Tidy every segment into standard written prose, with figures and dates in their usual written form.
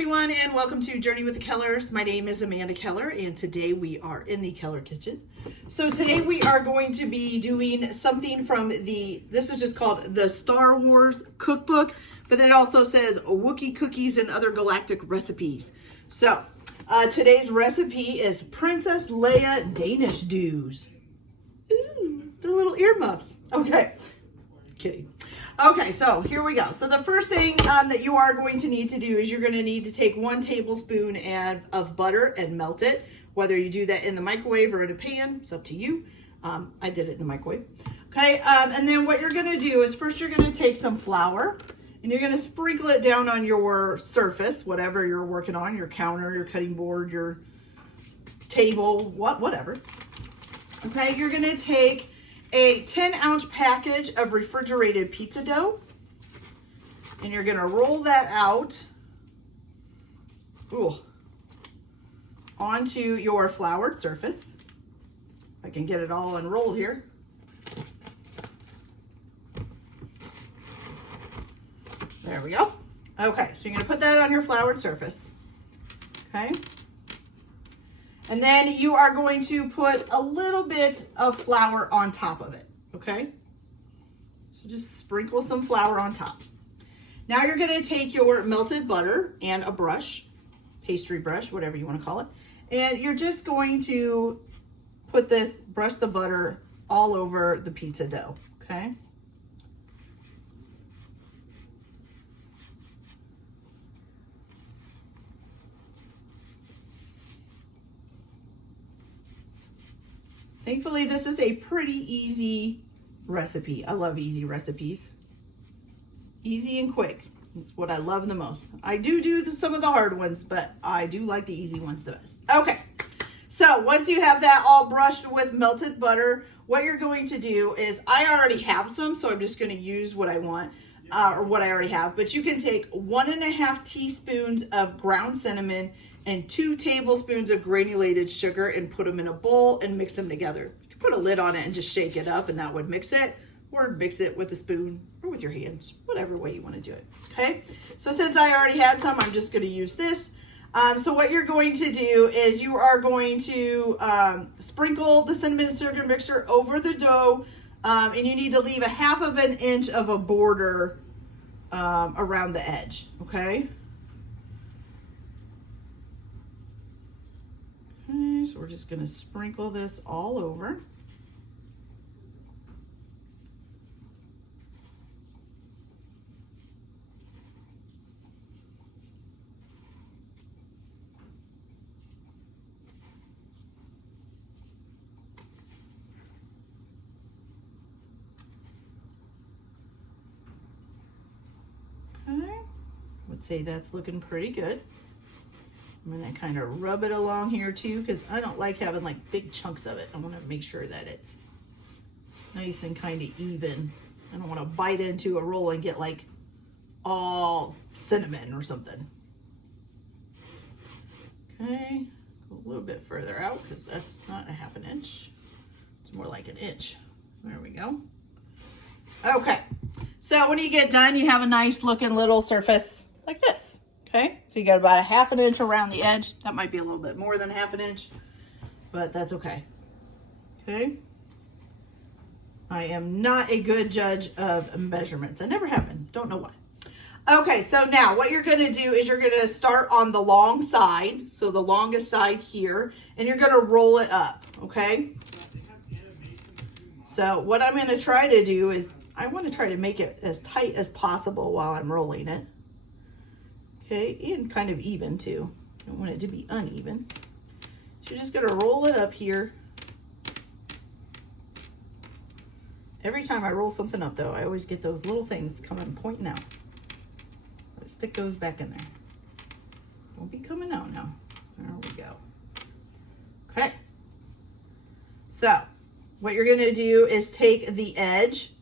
everyone, and welcome to Journey with the Kellers. My name is Amanda Keller, and today we are in the Keller kitchen. So today we are going to be doing something from this is just called the Star Wars cookbook, but then it also says Wookiee cookies and other galactic recipes. So today's recipe is Princess Leia Danish Dews. Ooh, the little earmuffs. Okay, kidding. Okay, so here we go. So the first thing that you are going to need to do is you're going to need to take 1 tablespoon of butter and melt it. Whether you do that in the microwave or in a pan, it's up to you. I did it in the microwave. Okay, and then what you're going to do is first you're going to take some flour and you're going to sprinkle it down on your surface, whatever you're working on, your counter, your cutting board, your table, whatever. Okay, you're going to take a 10-ounce package of refrigerated pizza dough, and you're going to roll that out onto your floured surface. If I can get it all unrolled here. There we go. Okay, so you're going to put that on your floured surface. Okay. And then you are going to put a little bit of flour on top of it, okay? So just sprinkle some flour on top. Now you're gonna take your melted butter and a brush, pastry brush, whatever you wanna call it, and you're just going to brush the butter all over the pizza dough, okay? Thankfully, this is a pretty easy recipe. I love easy recipes. Easy and quick. It's what I love the most. I do some of the hard ones, but I do like the easy ones the best. Okay, so once you have that all brushed with melted butter, what you're going to do is, I already have some, so I'm just going to use what I want, or what I already have. But you can take 1.5 teaspoons of ground cinnamon and 2 tablespoons of granulated sugar and put them in a bowl and mix them together. You can put a lid on it and just shake it up and that would mix it, or mix it with a spoon or with your hands, whatever way you want to do it. Okay, so since I already had some, I'm just going to use this. So what you're going to do is you are going to sprinkle the cinnamon and sugar mixture over the dough, and you need to leave a 1/2 inch of a border around the edge, okay? Okay, so we're just going to sprinkle this all over. Okay, I would say that's looking pretty good. I'm going to kind of rub it along here too, because I don't like having like big chunks of it. I want to make sure that it's nice and kind of even. I don't want to bite into a roll and get like all cinnamon or something. Okay, a little bit further out because that's not a 1/2 inch. It's more like 1 inch. There we go. Okay, so when you get done, you have a nice looking little surface like this. Okay, so you got about a 1/2 inch around the edge. That might be a little bit more than 1/2 inch, but that's okay. Okay. I am not a good judge of measurements. I never have been. Don't know why. Okay, so now what you're going to do is you're going to start on the long side, so the longest side here, and you're going to roll it up, okay? So what I'm going to try to do is I want to try to make it as tight as possible while I'm rolling it. Okay, and kind of even too. I don't want it to be uneven. So you're just going to roll it up here. Every time I roll something up though, I always get those little things coming pointing out. Let's stick those back in there. Don't be coming out now. There we go. Okay. So what you're going to do is take the edge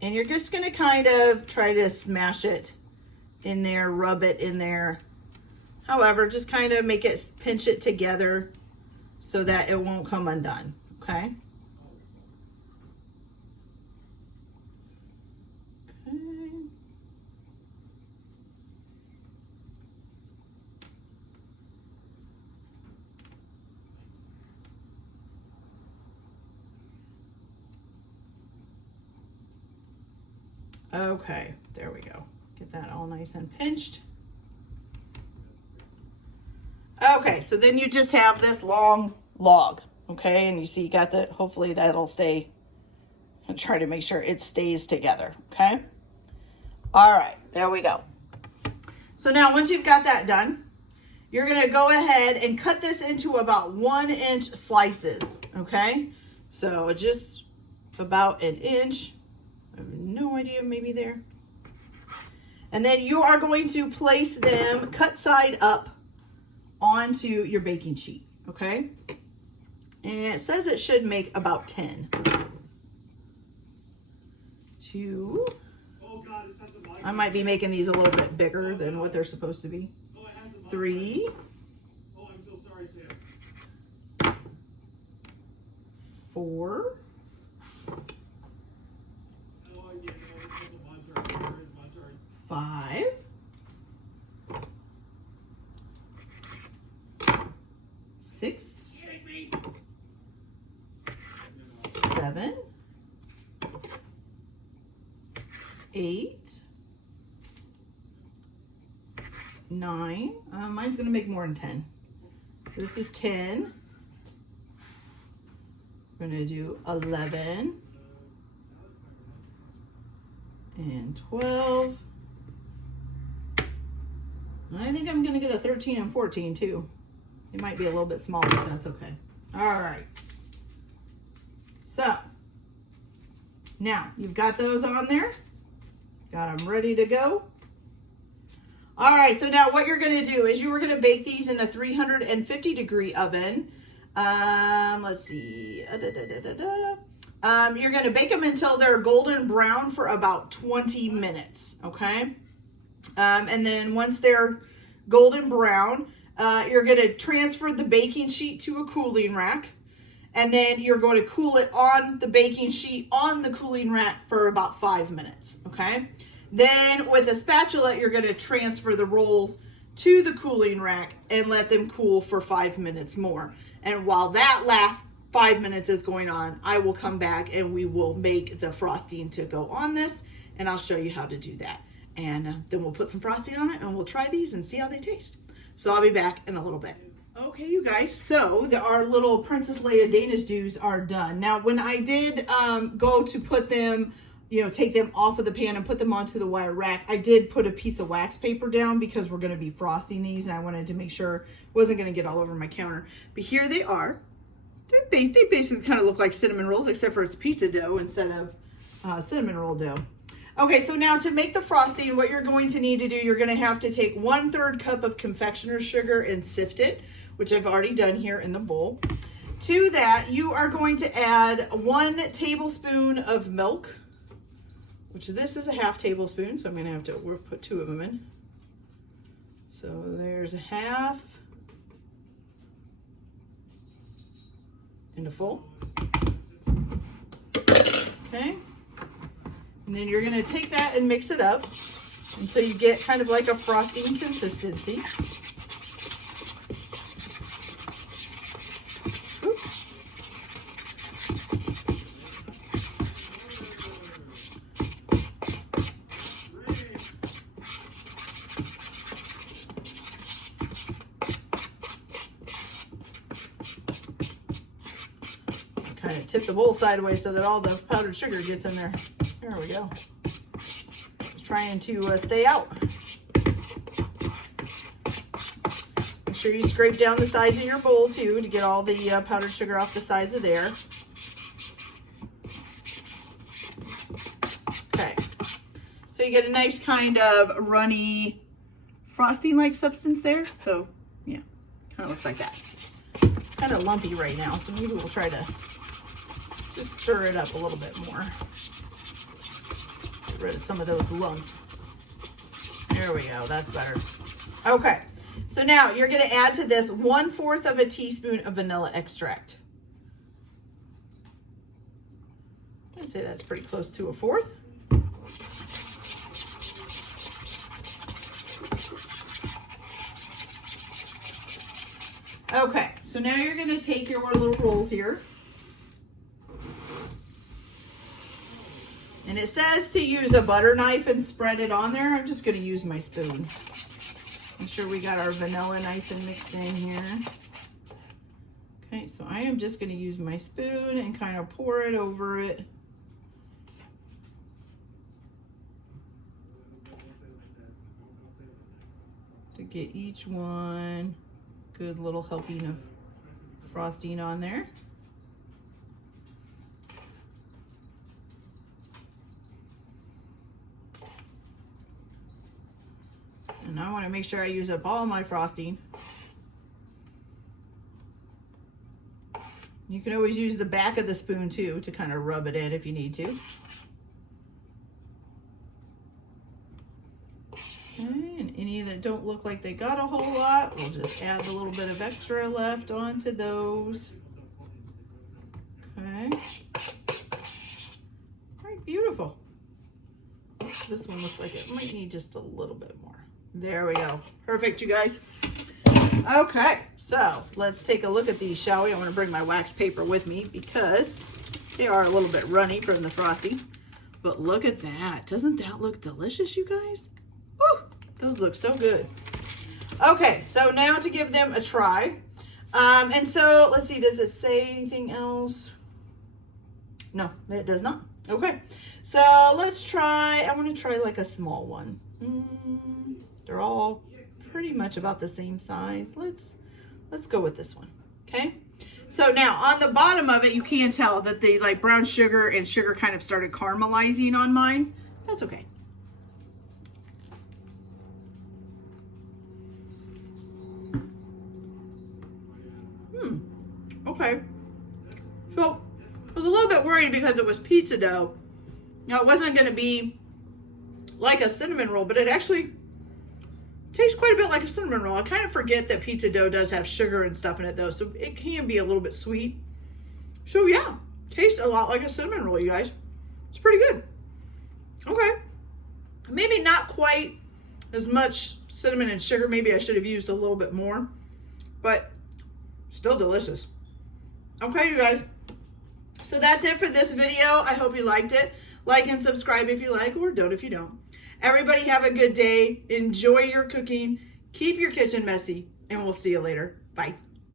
and you're just going to kind of try to smash it in there, rub it in there. However, just kind of make it, pinch it together so that it won't come undone, okay? Okay, there we go. Get that all nice and pinched. Okay, so then you just have this long log, okay? And you see you got the, hopefully that'll stay, and try to make sure it stays together, okay? All right, there we go. So now once you've got that done, you're gonna go ahead and cut this into about 1-inch slices, okay? So just about an inch. I have no idea, maybe there. And then you are going to place them cut side up onto your baking sheet, okay? And it says it should make about 10. 2. I might be making these a little bit bigger than what they're supposed to be. 3. 4. 5. 6. 7. 8. 9. Mine's gonna make more than 10. This is 10. We're gonna do 11 and 12. I think I'm gonna get a 13 and 14 too. It might be a little bit smaller, but that's okay. All right. So now you've got those on there. Got them ready to go. All right, so now what you're gonna do is you are gonna bake these in a 350-degree oven. Let's see. You're gonna bake them until they're golden brown for about 20 minutes, okay? And then once they're golden brown, you're gonna transfer the baking sheet to a cooling rack. And then you're going to cool it on the baking sheet on the cooling rack for about 5 minutes, okay? Then with a spatula, you're going to transfer the rolls to the cooling rack and let them cool for 5 minutes more. And while that last 5 minutes is going on, I will come back and we will make the frosting to go on this, and I'll show you how to do that. And then we'll put some frosting on it and we'll try these and see how they taste. So I'll be back in a little bit. Okay, you guys, so our little Princess Leia Danish doos are done. Now, when I did go to put them, take them off of the pan and put them onto the wire rack, I did put a piece of wax paper down because we're going to be frosting these, and I wanted to make sure it wasn't going to get all over my counter. But here they are. They basically kind of look like cinnamon rolls, except for it's pizza dough instead of cinnamon roll dough. Okay, so now to make the frosting, what you're going to need to do, you're going to have to take 1/3 cup of confectioner's sugar and sift it, which I've already done here in the bowl. To that, you are going to add 1 tablespoon of milk, which this is a 1/2 tablespoon, so I'm going to have to put 2 of them in. So there's a 1/2 and a full. Okay. And then you're going to take that and mix it up until you get kind of like a frosting consistency. Oops. Kind of tip the bowl sideways so that all the powdered sugar gets in there. There we go. Just trying to stay out. Make sure you scrape down the sides of your bowl too to get all the powdered sugar off the sides of there. Okay. So you get a nice kind of runny frosting-like substance there. So yeah, kind of looks like that. It's kind of lumpy right now, so maybe we'll try to just stir it up a little bit more. Get rid of some of those lumps. There we go, that's better. Okay, so now you're gonna add to this 1/4 of a teaspoon of vanilla extract. I'd say that's pretty close to a 1/4. Okay, so now you're gonna take your little rolls here And it says to use a butter knife and spread it on there. I'm just going to use my spoon. Make sure we got our vanilla nice and mixed in here. Okay, so I am just going to use my spoon and kind of pour it over it. To get each one good little helping of frosting on there. And I want to make sure I use up all my frosting. You can always use the back of the spoon too to kind of rub it in if you need to. Okay, and any that don't look like they got a whole lot, we'll just add a little bit of extra left onto those. Okay. All right, beautiful. This one looks like it might need just a little bit more. There we go. Perfect, you guys. Okay, so let's take a look at these, shall we? I want to bring my wax paper with me because they are a little bit runny from the frosting. But look at that. Doesn't that look delicious, you guys? Woo! Those look so good. Okay, so now to give them a try. And so, let's see, does it say anything else? No, it does not. Okay, so let's try, I want to try like a small one. They're all pretty much about the same size. Let's go with this one, okay? So now on the bottom of it, you can tell that the like brown sugar and sugar kind of started caramelizing on mine. That's okay. Okay. So I was a little bit worried because it was pizza dough. Now it wasn't going to be like a cinnamon roll, but it actually tastes quite a bit like a cinnamon roll. I kind of forget that pizza dough does have sugar and stuff in it though, so it can be a little bit sweet. So yeah, tastes a lot like a cinnamon roll, you guys. It's pretty good. Okay. Maybe not quite as much cinnamon and sugar. Maybe I should have used a little bit more, but still delicious. Okay, you guys. So that's it for this video. I hope you liked it. Like and subscribe if you like, or don't if you don't. Everybody have a good day. Enjoy your cooking. Keep your kitchen messy, and we'll see you later. Bye.